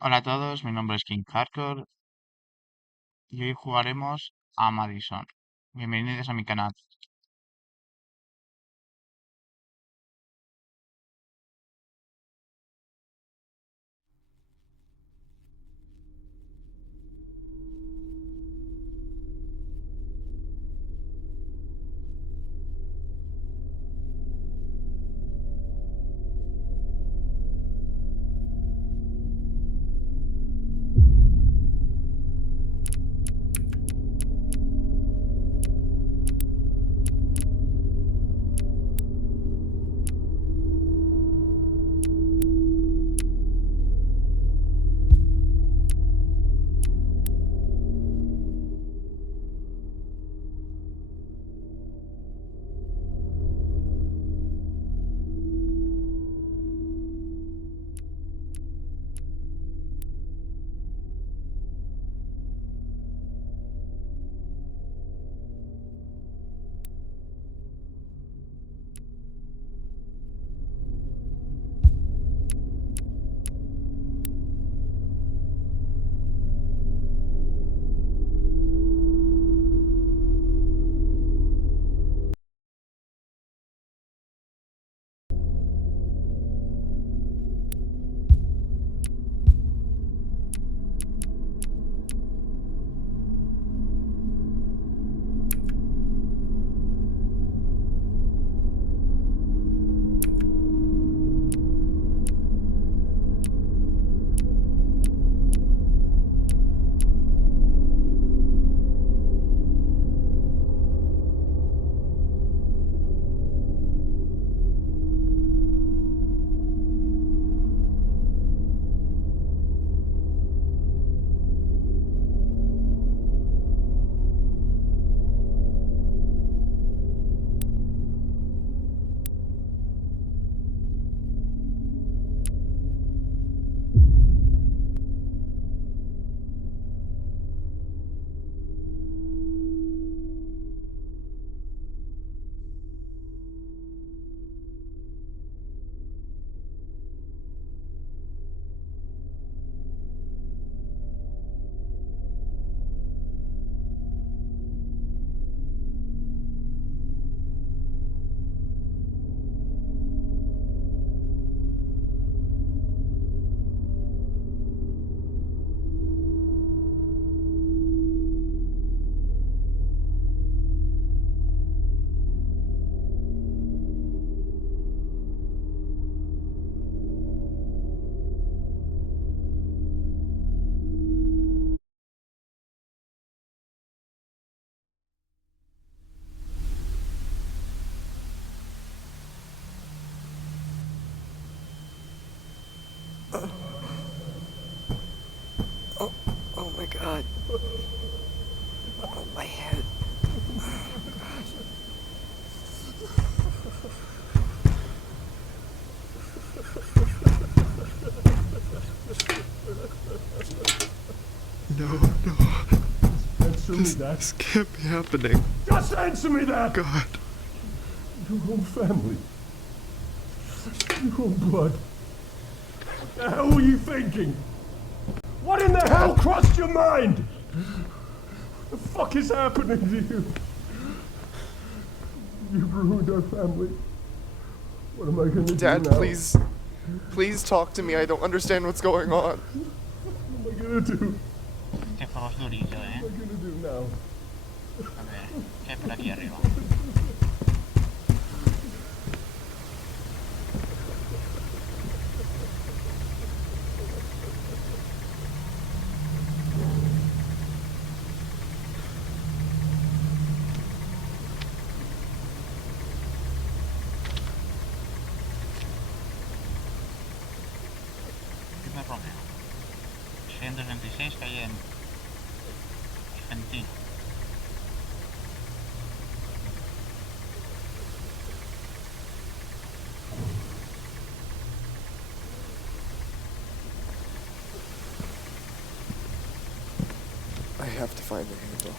Hola a todos, mi nombre es King Hardcore y hoy jugaremos a Madison. Bienvenidos a mi canal. Oh my god. Oh, my head. No. Answer me that. This can't be happening. Just answer me that! God. Your own family. Your own blood. What the hell were you thinking? What in the hell crossed your mind? What the fuck is happening to you? You've ruined our family. What am I gonna Dad, do now? please talk to me. I don't understand what's going on. What am I gonna do? Este juego es durillo, What am I gonna do now? A ver, ¿qué hay por aquí arriba? Dime Romeo. 626 que hay en Argentina. I have to find the handle.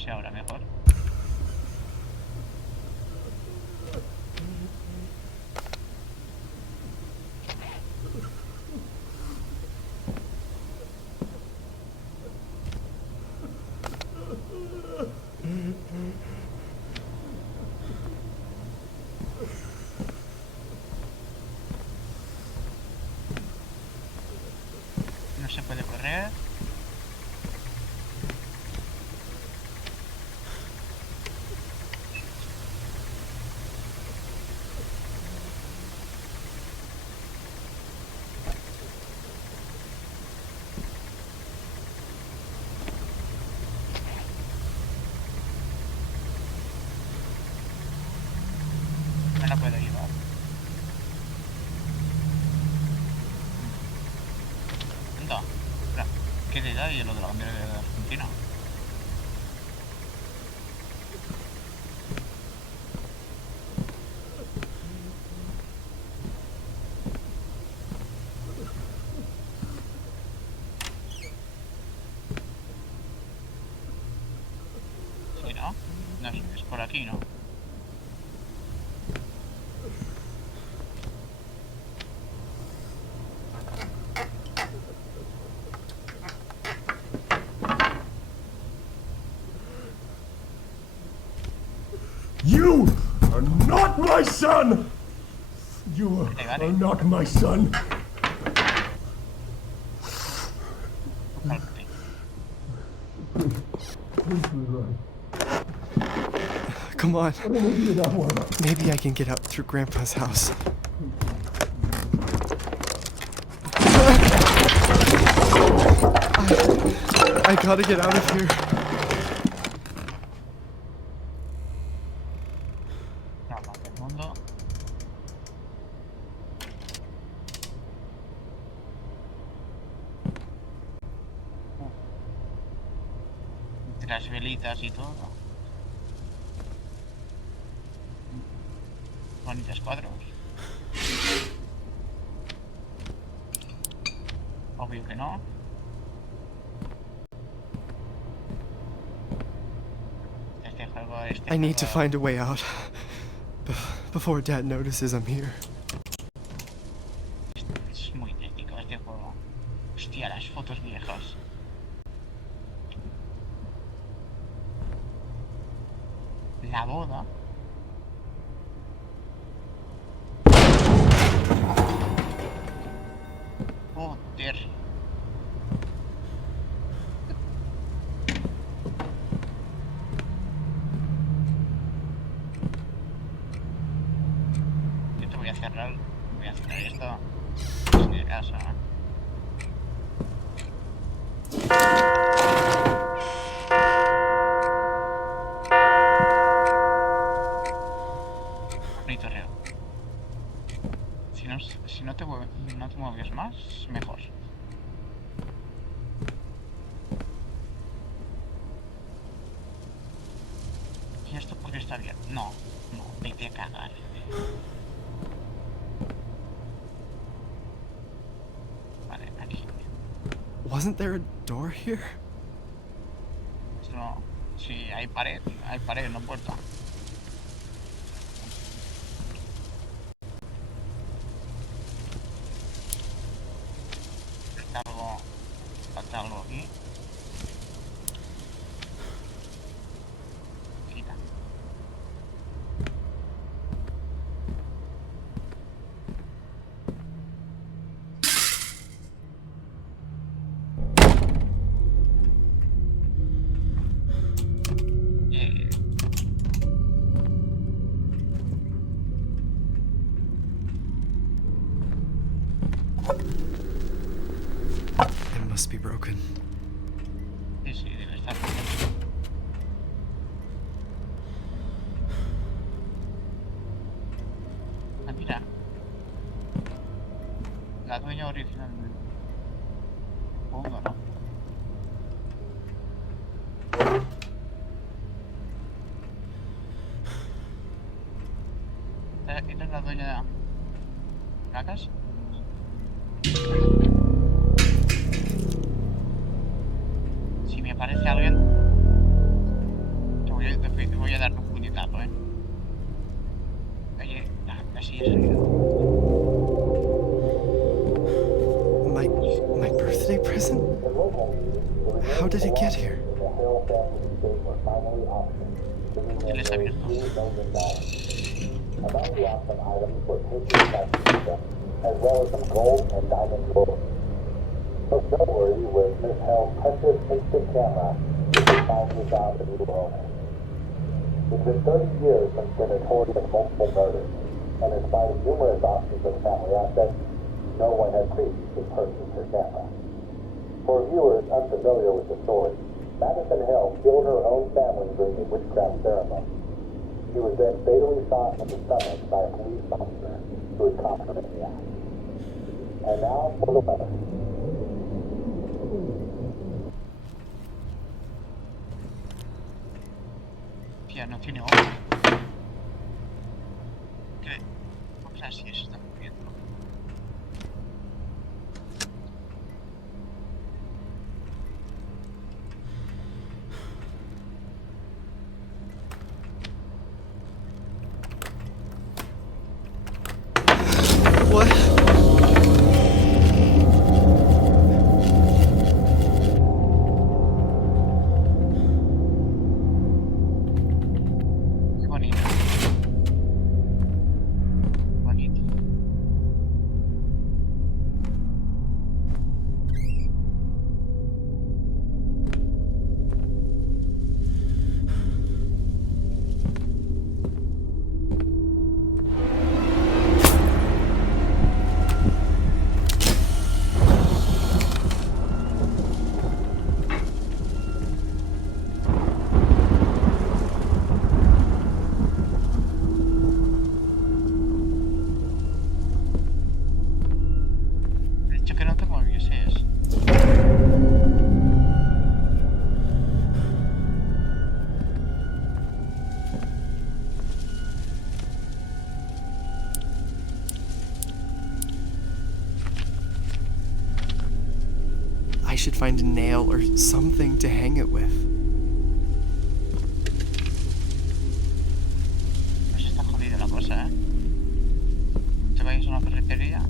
sé ahora mejor. No se puede correr. No la puedo llevar. Anda. Espera, ¿qué detalle lo de la bandera de Argentina? Sí, ¿no? No, es por aquí, ¿no? You are not my son! You are not my son. Cálmate. Come on. Maybe I can get out through Grandpa's house. I gotta get out of here. Cálmate el mundo. Entre las velitas y todo. Bonitos cuadros. Obvio que no. I need to find a way out before Dad notices I'm here. Es muy técnico este juego. Hostia, las fotos viejas. La boda. Joder. Yo te voy a cerrar esto. Es de casa. Monitoreo. Si no te mueves más, mejor. ¿Y esto por qué está bien? No, vete a cagar. Vale, aquí. Wasn't there a door here? No, sí, hay pared, no puerta. Falta algo aquí. Quita. It must be broken. Sí, debe estar. Ah, mira. La dueña original. Pongo, ¿no? ¿Esta es la dueña de la casa? Si me aparece alguien... voy a darle un puñetazo, Oye, así es ruido. My birthday present? How did it get here? ¿Quién le está abierto? Among the auction items were pictures by Pizza, as well as some gold and diamond jewelry. Most noteworthy was Miss Hell's precious instant camera, which was finally found a new owner. It's been 30 years since the notorious multiple murders, and in spite of numerous auctions of family assets, no one had previously purchased her camera. For viewers unfamiliar with the story, Madison Hell killed her own family during a witchcraft ceremony. She was then fatally shot in the stomach by a police officer who had caught her in the act. And now for the weather. Tía, no tiene ojos. ¿Qué? Vamos a ver si eso está moviendo. What? Qué bonito. Bonito. De hecho que no te movieses. I should find a nail or something to hang it with. Pues está jodida la cosa, Te vayas a una ferretería.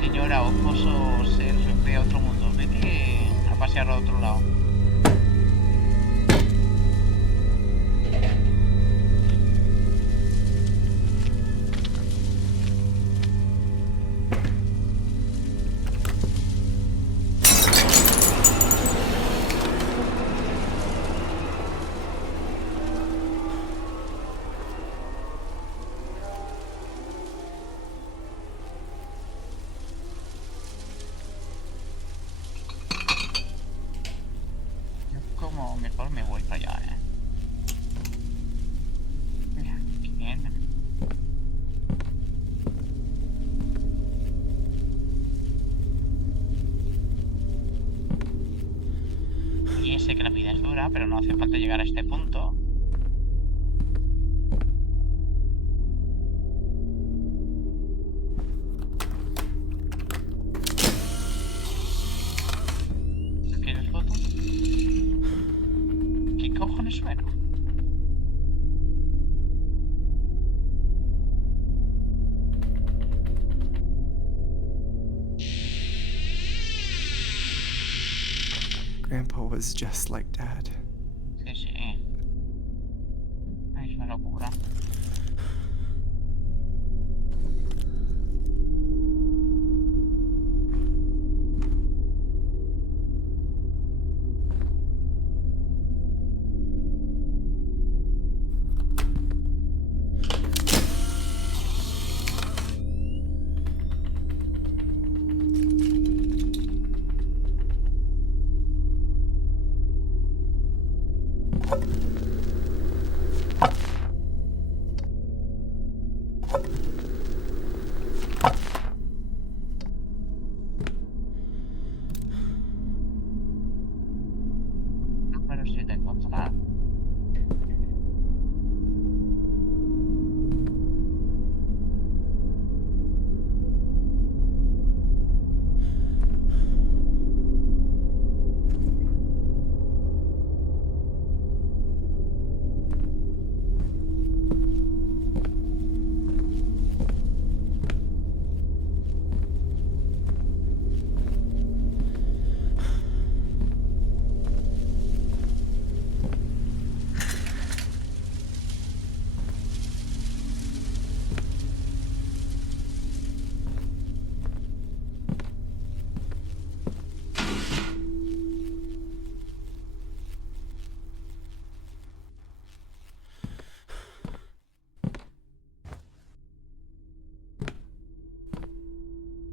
Señora, ojos o ser de otro mundo. Vete a pasear a otro lado. Yo como mejor me voy para allá, Mira, qué bien. Y sé que la vida es dura, pero no hace falta llegar a este punto. ¿Quieres foto? ¿Qué cojones suena? Grandpa was just like Dad. Sí, sí. Ay, es una locura. Pero si te encontrar.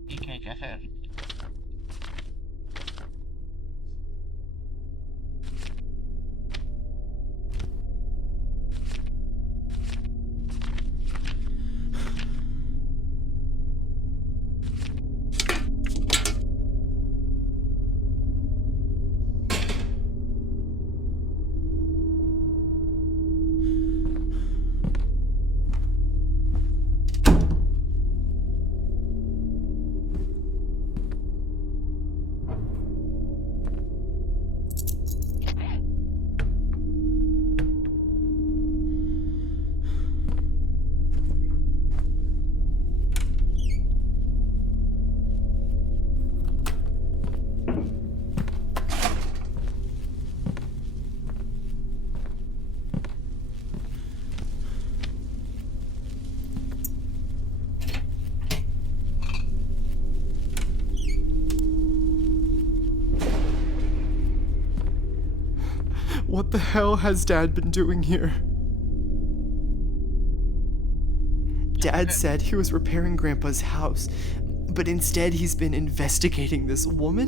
¿Y qué hay que hacer? What the hell has Dad been doing here? Dad said he was repairing Grandpa's house, but instead he's been investigating this woman?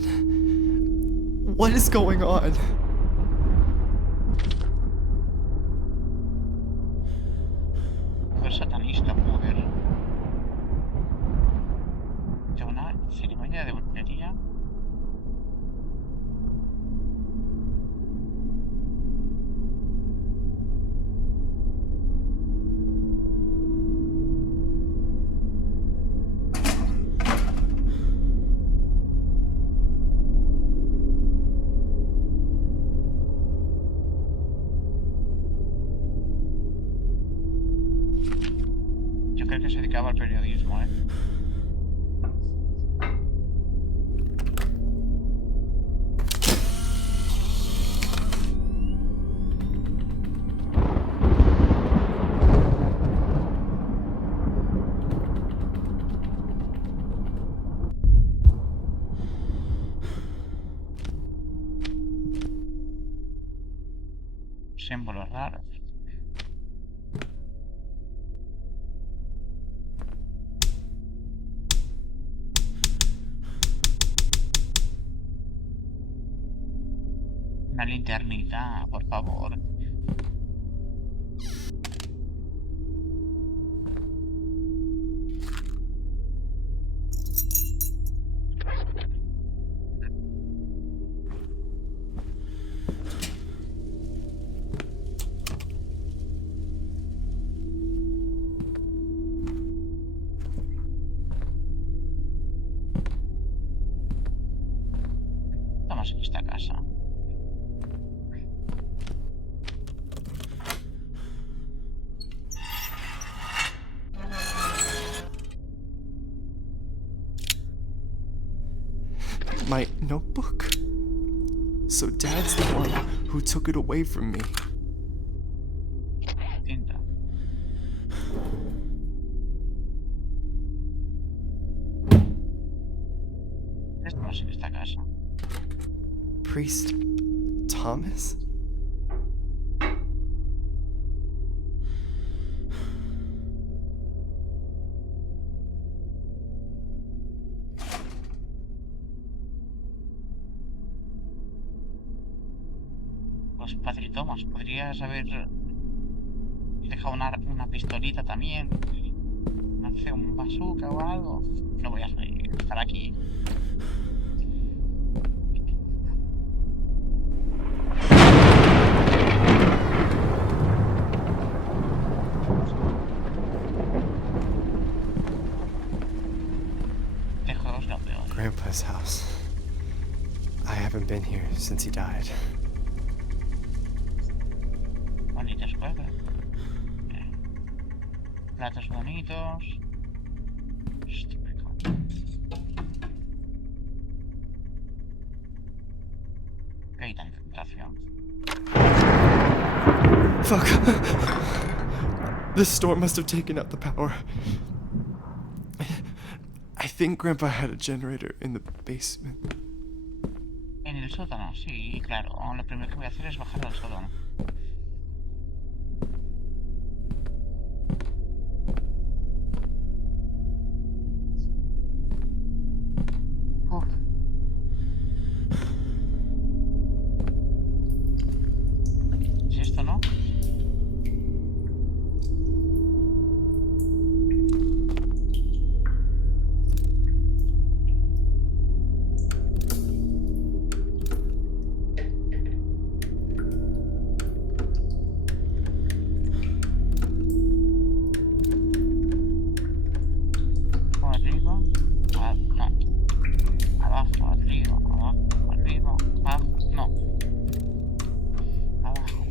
What is going on? Mujer satanista, joder. ¿De una ceremonia de brujería? Yo creo que se dedicaba al periodismo, ¿eh? Símbolos raros. Una linternita, por favor. Estamos en esta casa. My notebook? So Dad's the one who took it away from me. Cinta. Estamos en esta casa. Priest Thomas? Los Padre Thomas, podrías haber dejado una pistolita también. No sé, un bazooka o algo. No voy a estar aquí. Lejos lo peor. Grandpa's house. I haven't been here since he died. Bonitas cosas. Platos bonitos. Qué tentación. Fuck. This storm must have taken out the power. I think Grandpa had a generator in the basement. En el sótano, sí, claro. Lo primero que voy a hacer es bajar al sótano. Uf. ¿Es esto, no? Arriba, no. Abajo, arriba, abajo, arriba, abajo, no. Abajo,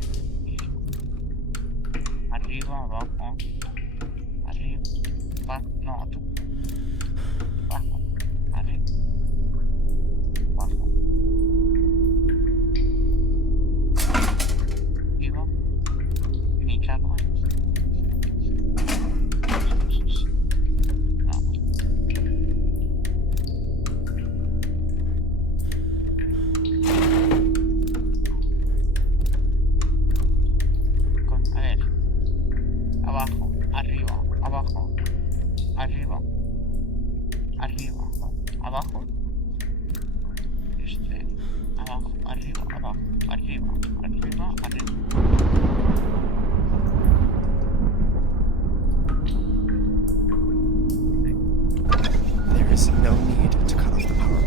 arriba, abajo, arriba, no, tú. Abajo, arriba, abajo. Arriba, mi cago. No. A ver. Abajo, arriba, abajo, arriba, arriba, abajo. Abajo, arriba, abajo, arriba, arriba, arriba. There is no need to cut off the power.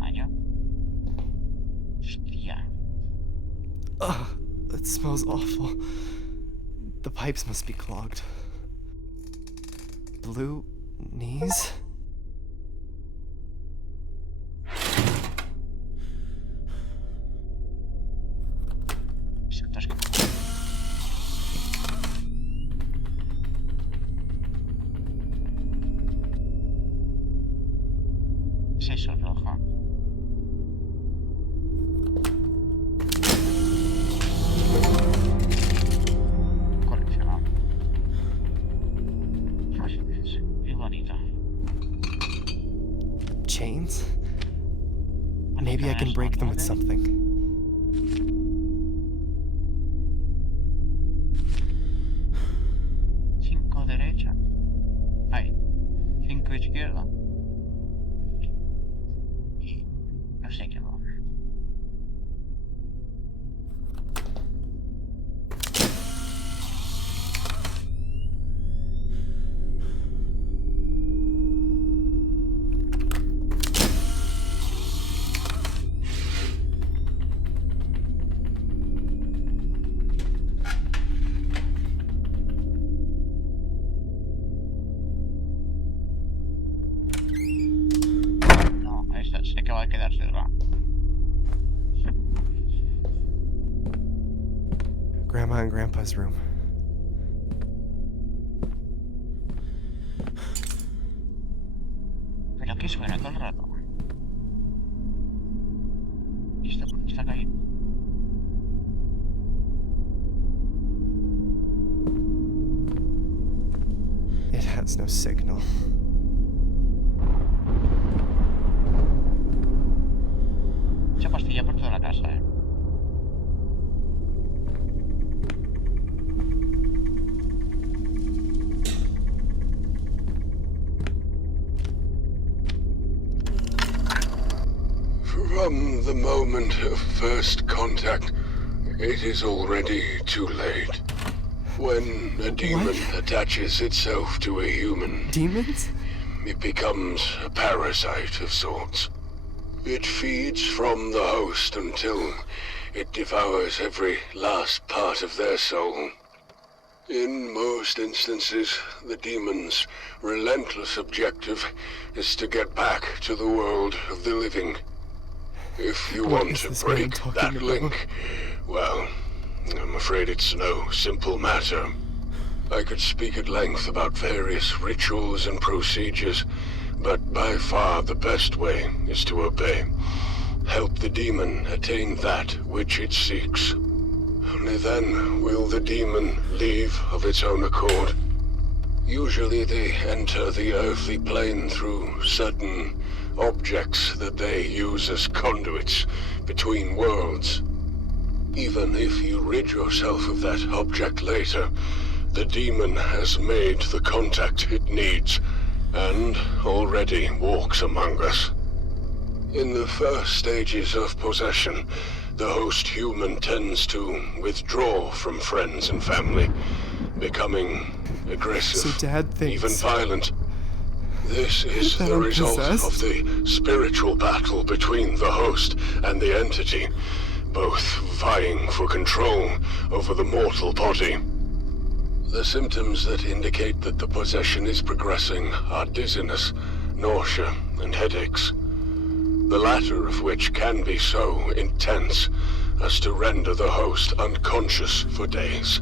Allá. Hostia. Ugh, it smells awful. The pipes must be clogged. Blue knees? Exactos que... Es eso, rojo. Coleccionado. Es bonito. Chains? Maybe I can break them with something. Cinco derecha. Ahí. 5 izquierda. Y no sé qué va. No, esta se acaba de quedar cerrada. Grandma and Grandpa's room. Pero ¿qué suena todo el rato? Está caído. has no signal. Mucha pastilla por toda la casa, From the moment of first contact, it is already too late. When a demon attaches itself to a human, Demons? it becomes a parasite of sorts. It feeds from the host until it devours every last part of their soul. In most instances, the demon's relentless objective is to get back to the world of the living. If you What want is to this man break talking that about? link, well, I'm afraid it's no simple matter. I could speak at length about various rituals and procedures, but by far the best way is to obey. Help the demon attain that which it seeks. Only then will the demon leave of its own accord. Usually they enter the earthly plane through certain objects that they use as conduits between worlds. Even if you rid yourself of that object later, the demon has made the contact it needs, and already walks among us. In the first stages of possession, the host human tends to withdraw from friends and family, becoming aggressive, So Dad even thinks violent. This is that the I'm result possessed? of the spiritual battle between the host and the entity, both vying for control over the mortal body. The symptoms that indicate that the possession is progressing are dizziness, nausea, and headaches. The latter of which can be so intense as to render the host unconscious for days.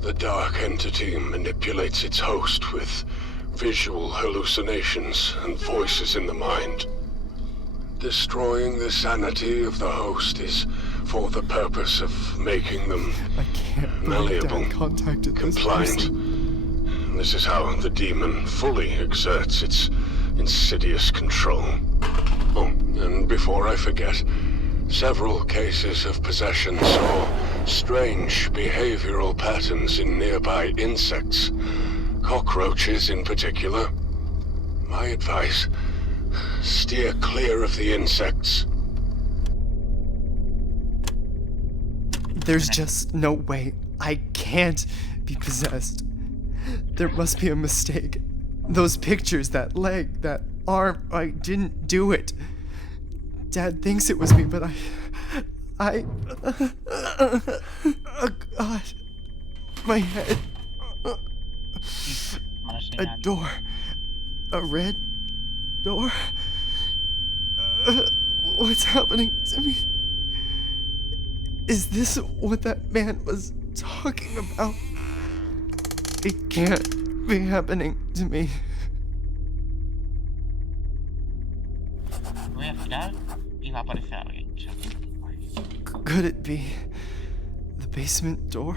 The dark entity manipulates its host with visual hallucinations and voices in the mind. Destroying the sanity of the host is for the purpose of making them I can't believe malleable, Dad contacted this compliant. person. This is how the demon fully exerts its insidious control. Oh, and before I forget, several cases of possession saw strange behavioral patterns in nearby insects, cockroaches in particular. My advice, steer clear of the insects. There's just no way. I can't be possessed. There must be a mistake. Those pictures, that leg, that arm, I didn't do it. Dad thinks it was me, but oh God. My head. Mala A señal. door. A red door. What's happening to me? Is this what that man was talking about? It can't be happening to me. Voy a girar y va a aparecer alguien. Could it be the basement door?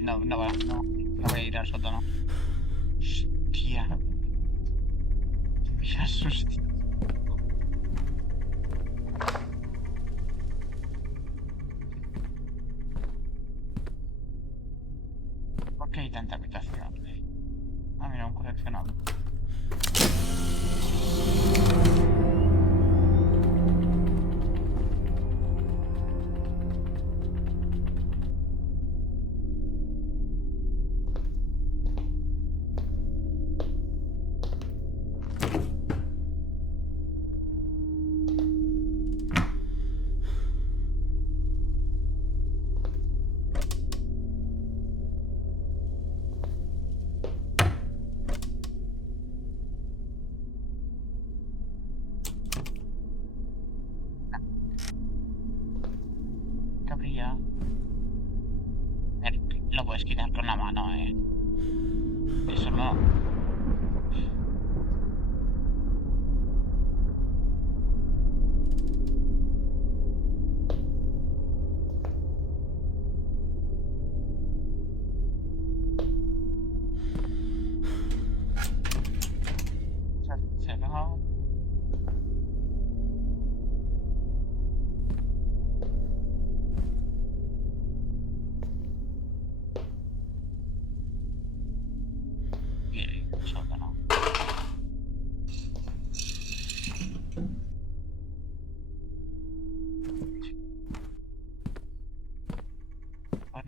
No voy a ir al sótano. Hostia. Me asusté. ¿Por qué hay tanta habitación? Ah, mira, un coleccionable. Que brilla. Lo puedes quitar con la mano, Eso no.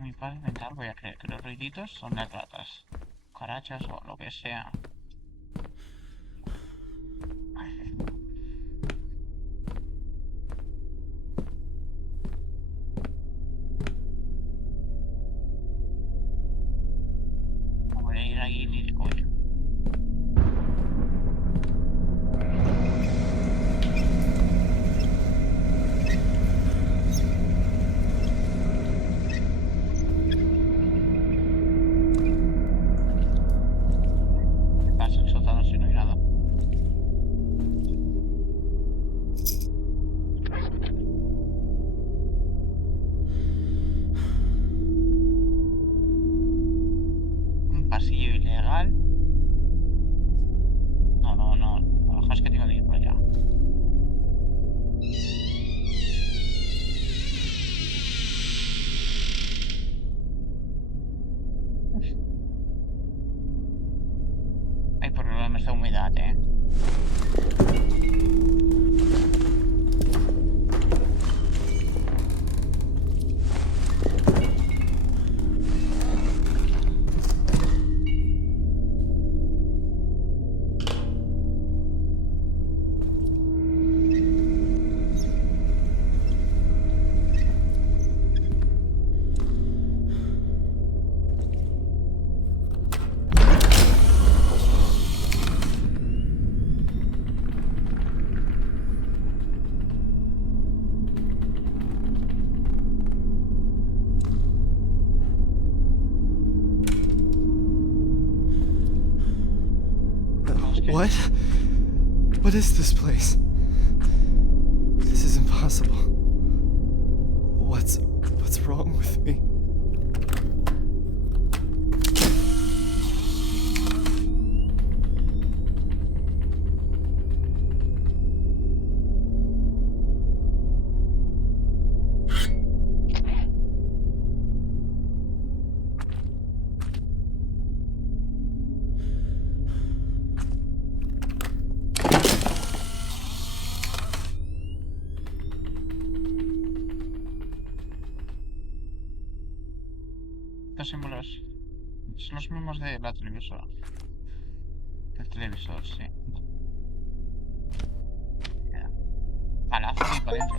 Mi padre inventar, voy a creer que los ruiditos son las ratas, carachas o lo que sea. No voy a ir ahí ni de coña. ¿Qué pasa el sótano si no hay nada? Un pasillo ilegal. No, no, no. A lo mejor es que tengo que ir por allá. Hay problemas de humedad, What? What is this place? This is impossible. What's wrong with me? Estos símbolos son los mismos de la televisora. Del televisor, sí. Palazo y para adentro.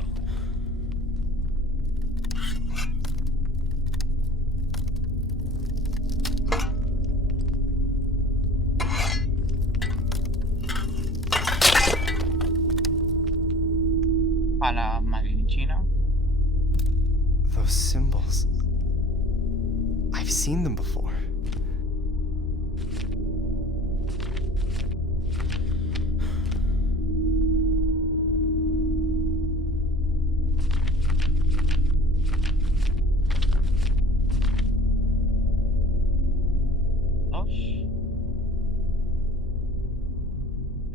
Para Made China. Those symbols. I've seen them before. Dos.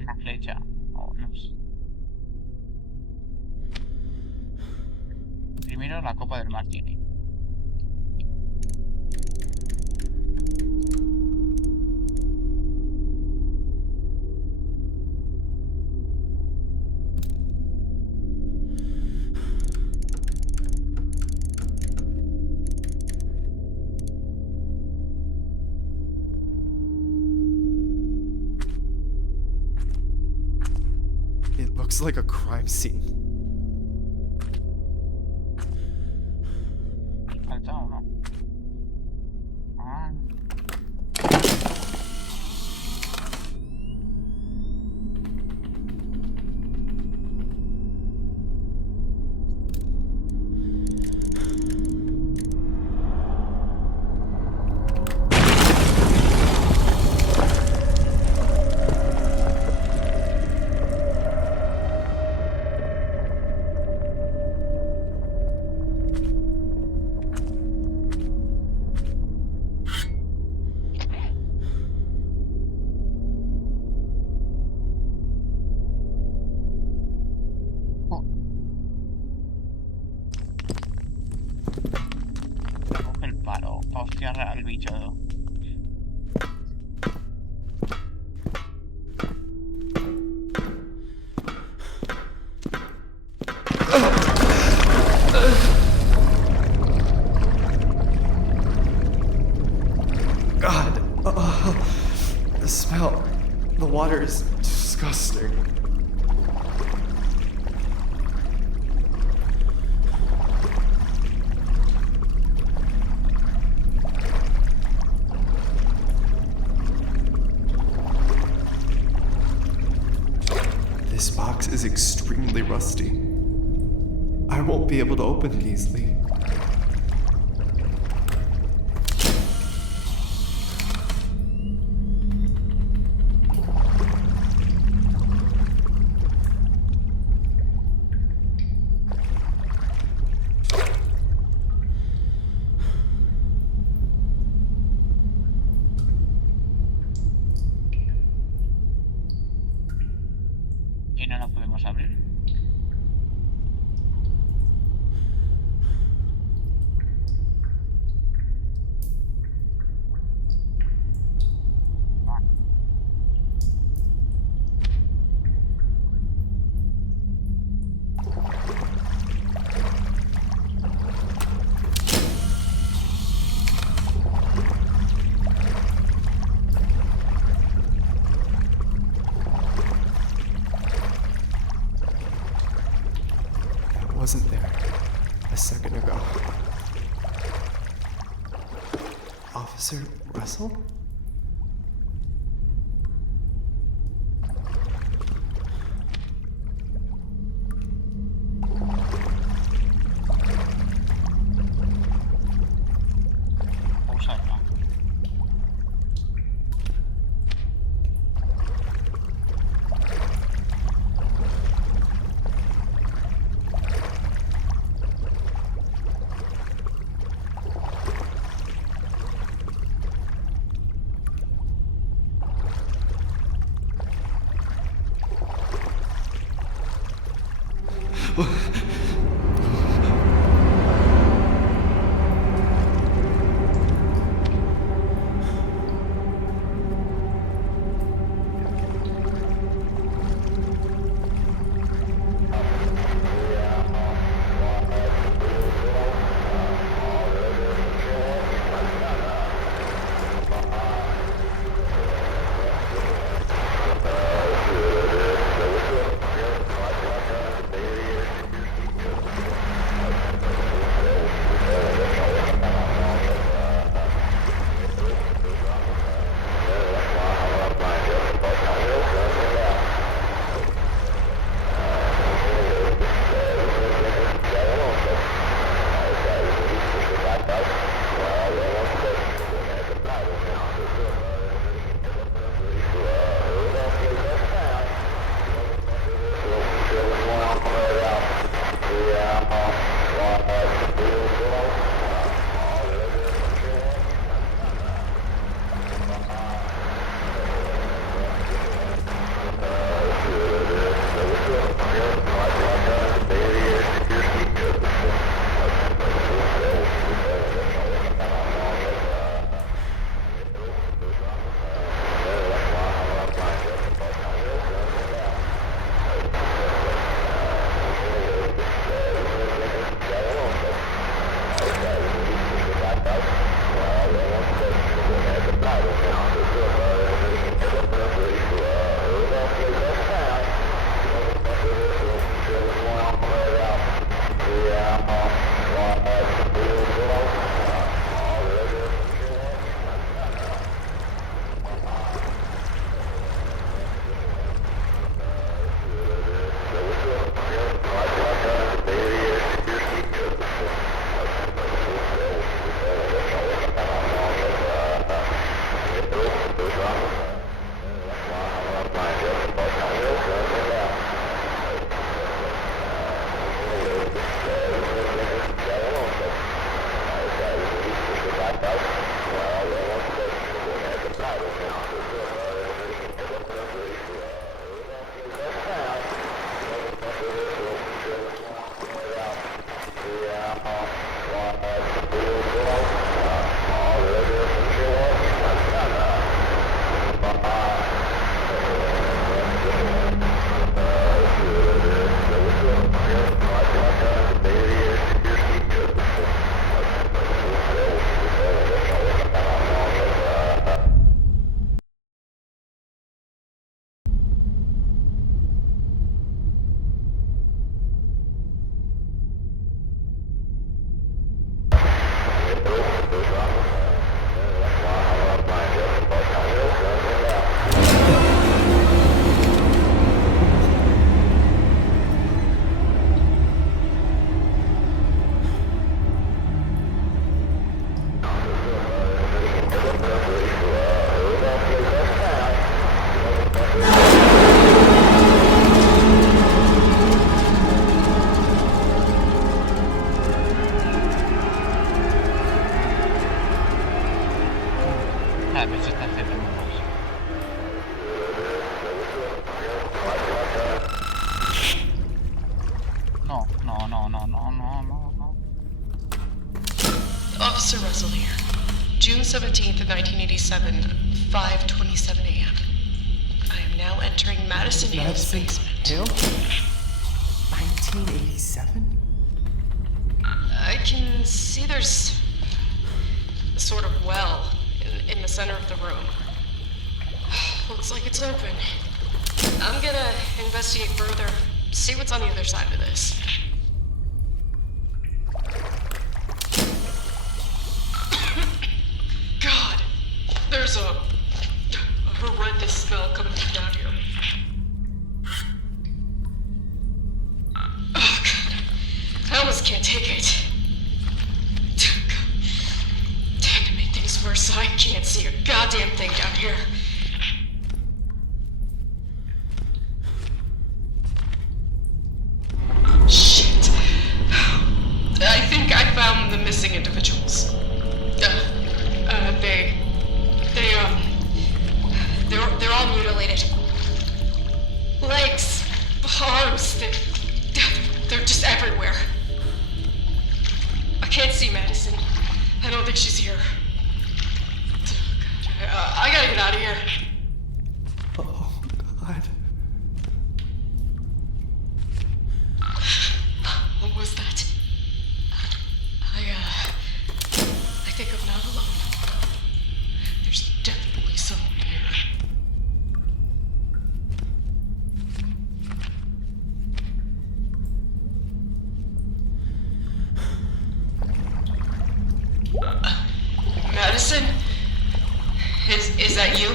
Una flecha. Oh, no sé. Primero la copa del martini. It looks like a crime scene. Falta uno. Ah. Coge el palo para hostiar al bicho. smell. The water is disgusting. This box is extremely rusty. I won't be able to open it easily. Y no la podemos abrir. That wasn't there a second ago. Officer Russell? Pausarla. Vale, eso está haciendo más. No. Officer Russell here. June 17th, 1987, 5:27 a.m. I am now entering Madison Hill's basement. Hill? 1987? I can see there's a sort of well in the center of the room. Looks like it's open. I'm gonna investigate further, see what's on the other side of this. God, there's a horrendous smell coming from down here. Oh, God. I almost can't take it. Time to make things worse, I can't see a goddamn thing down here. Shit. I think I found the missing individuals. They're all mutilated. Legs, arms, they're just everywhere. I can't see Madison. I don't think she's here. I gotta get out of here. Oh, God. What was that? I think I'm not alone. There's definitely someone here. Madison? Is that you?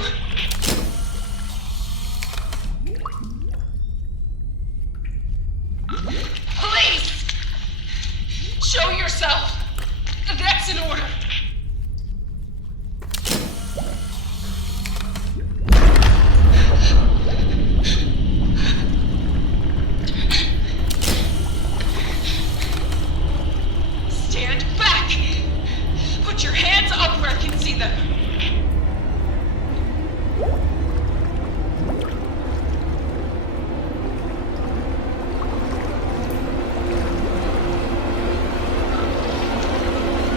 Please! Show yourself! That's an order! Stand back! Put your hands up where I can see them!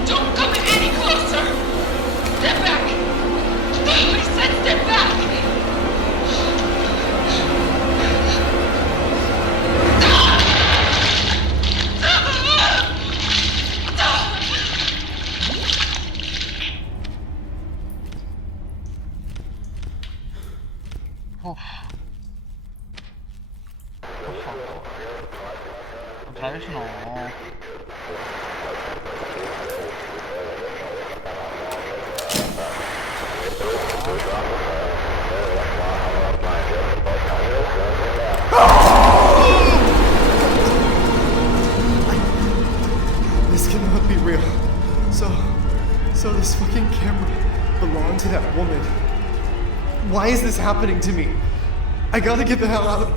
Don't come any closer! Step back! I said step back! Uf. Por favor. Otra vez no. This cannot be real. So this fucking camera belonged to that woman. Why is this happening to me? I gotta get the hell out of...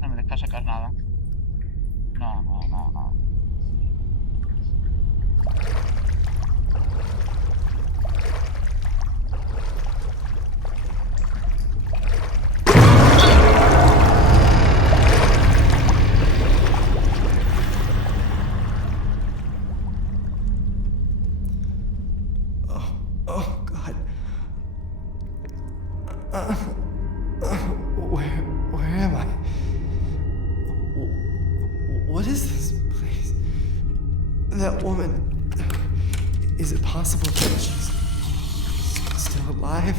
No me deja sacar nada. No. Oh, God. Where am I? What is this place? That woman... Is it possible that she's still alive?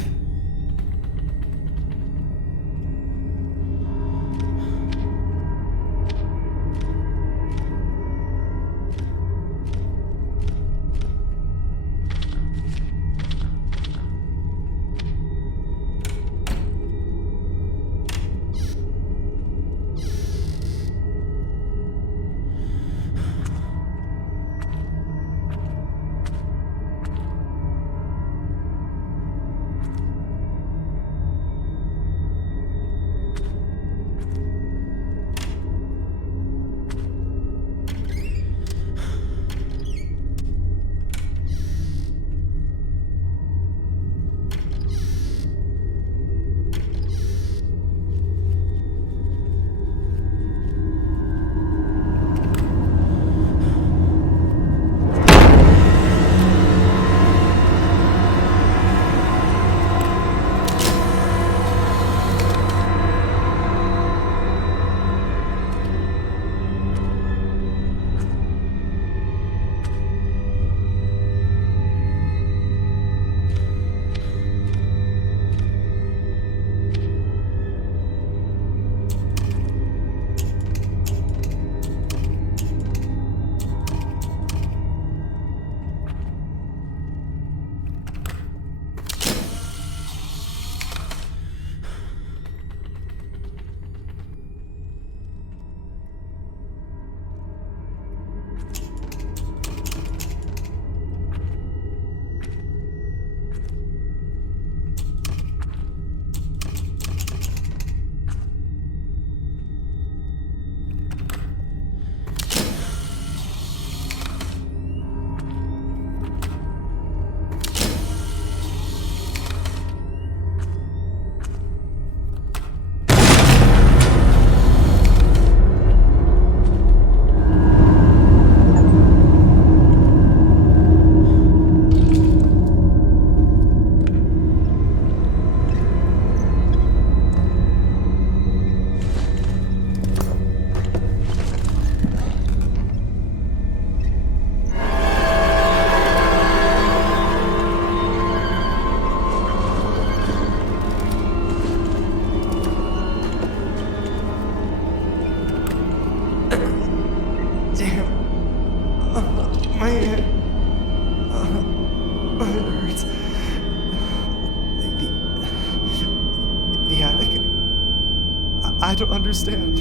understand.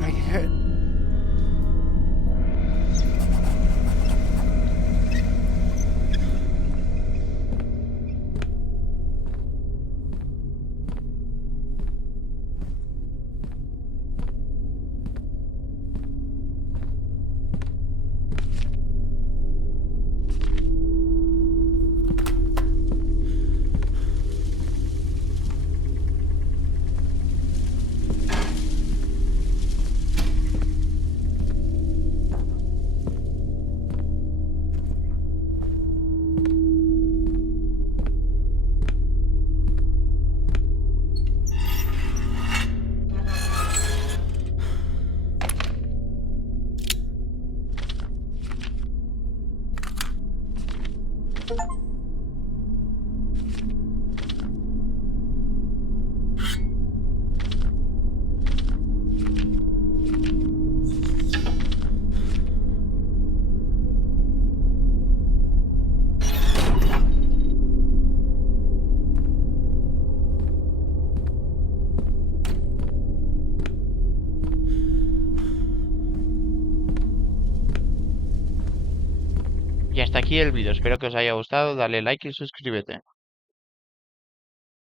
My head. Y hasta aquí el vídeo. Espero que os haya gustado. Dale like y suscríbete.